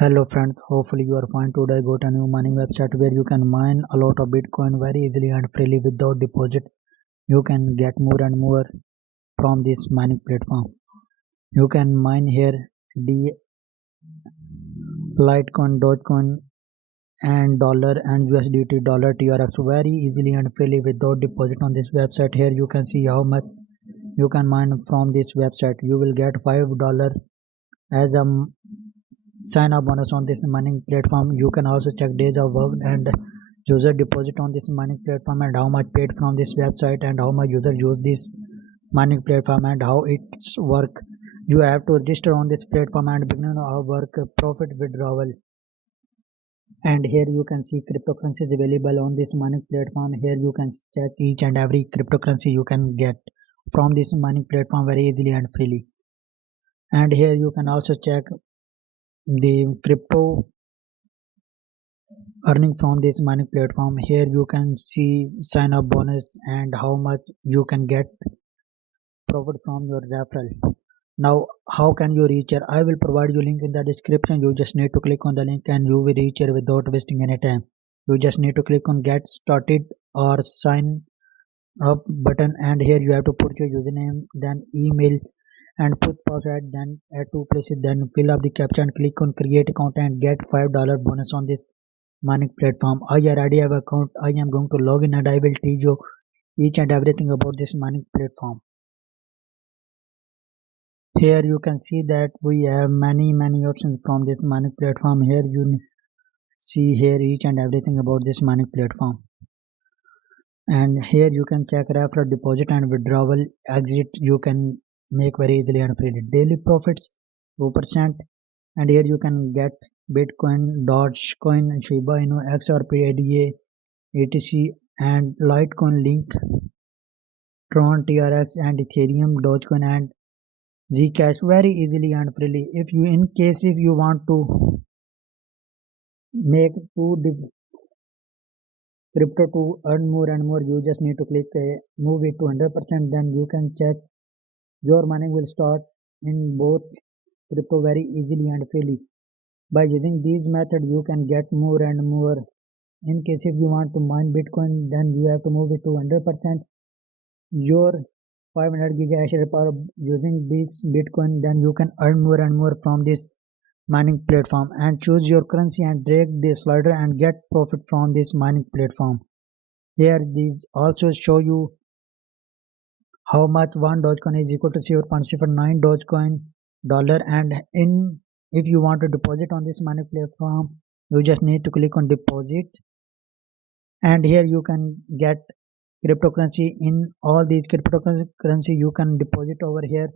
Hello friends, hopefully you are fine. Today I got a new mining website where you can mine a lot of Bitcoin very easily and freely without deposit. You can get more and more from this mining platform. You can mine here the Litecoin, Dogecoin and dollar and USDT dollar TRX very easily and freely without deposit on this website. Here you can see how much you can mine from this website. You will get $5 as a sign up bonus on this mining platform. You can also check days of work and user deposit on this mining platform and how much paid from this website and how much user use this mining platform and how it's work. You have to register on this platform and begin our work profit withdrawal. And here you can see cryptocurrencies available on this mining platform. Here you can check each and every cryptocurrency you can get from this mining platform very easily and freely. And here you can also check the crypto earning from this mining platform. Here you can see sign up bonus and how much you can get profit from your referral. Now how can you reach here? I will provide you link in the description. You just need to click on the link and you will reach here without wasting any time. You just need to click on get started or sign up button, and here you have to put your username, then email and put password, then at two places, then fill up the caption, click on create account and get $5 bonus on this mining platform. I already have account. I am going to log in and I will teach you each and everything about this mining platform. Here you can see that we have many options from this mining platform. Here you see here each and everything about this mining platform, and here you can check referral, deposit and withdrawal, exit. You can make very easily and freely. Daily profits 2%, and here you can get Bitcoin, Dogecoin, Shiba Inu, XRP, ADA, etc. and Litecoin, Link, Tron, TRX and Ethereum, Dogecoin and Zcash very easily and freely. If you want to make crypto to earn more and more, you just need to click move it to 100%. Then you can check your mining will start in both crypto very easily and freely. By using these method, you can get more and more. In case if you want to mine Bitcoin, then you have to move it to 100%. Your 500 gigahash power using this Bitcoin, then you can earn more and more from this mining platform, and choose your currency and drag the slider and get profit from this mining platform. Here these also show you how much one Dogecoin is equal to 0.09 Dogecoin dollar, and if you want to deposit on this mining platform, you just need to click on deposit, and here you can get cryptocurrency. In all these cryptocurrency you can deposit over here.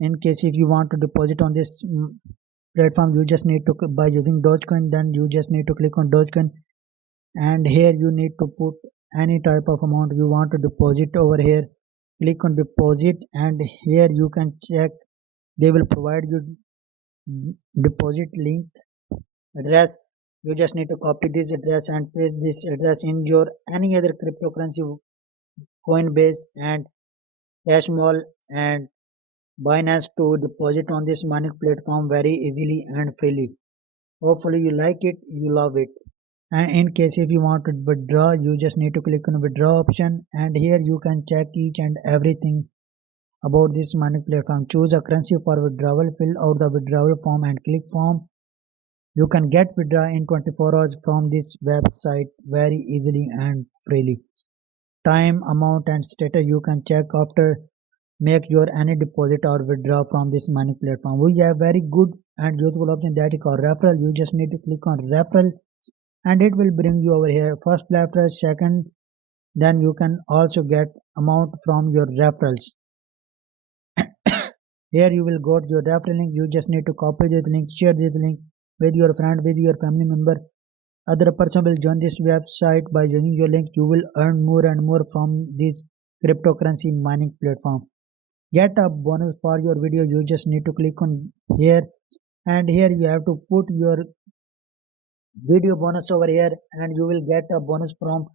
In case if you want to deposit on this platform, you just need to, by using Dogecoin, then you just need to click on Dogecoin, and here you need to put any type of amount you want to deposit over here. Click on deposit, and here you can check they will provide you deposit link address. You just need to copy this address and paste this address in your any other cryptocurrency, Coinbase and Cashmall and Binance, to deposit on this mining platform very easily and freely. Hopefully you like it, you love it. And in case if you want to withdraw, you just need to click on withdraw option, and here you can check each and everything about this mining platform. Choose a currency for withdrawal, fill out the withdrawal form and click form. You can get withdraw in 24 hours from this website very easily and freely. Time, amount and status you can check after make your any deposit or withdraw from this mining platform. We have very good and useful option that is called referral. You just need to click on referral and it will bring you over here. First referral, second, then you can also get amount from your referrals. Here you will got your referral link. You just need to copy this link, share this link with your friend, with your family member. Other person will join this website. By joining your link, you will earn more and more from this cryptocurrency mining platform. Get a bonus for your video. You just need to click on here, and here you have to put your video bonus over here, and you will get a bonus from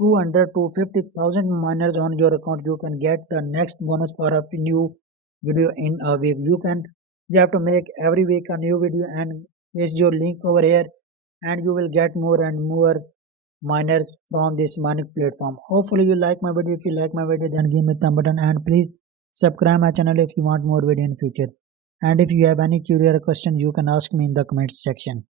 200 to 50,000 miners on your account. You can get the next bonus for a new video in a week. You have to make every week a new video and paste your link over here, and you will get more and more miners from this mining platform. Hopefully you like my video. If you like my video, then give me a thumb button, and please subscribe my channel if you want more video in future. And if you have any curious question, you can ask me in the comments section.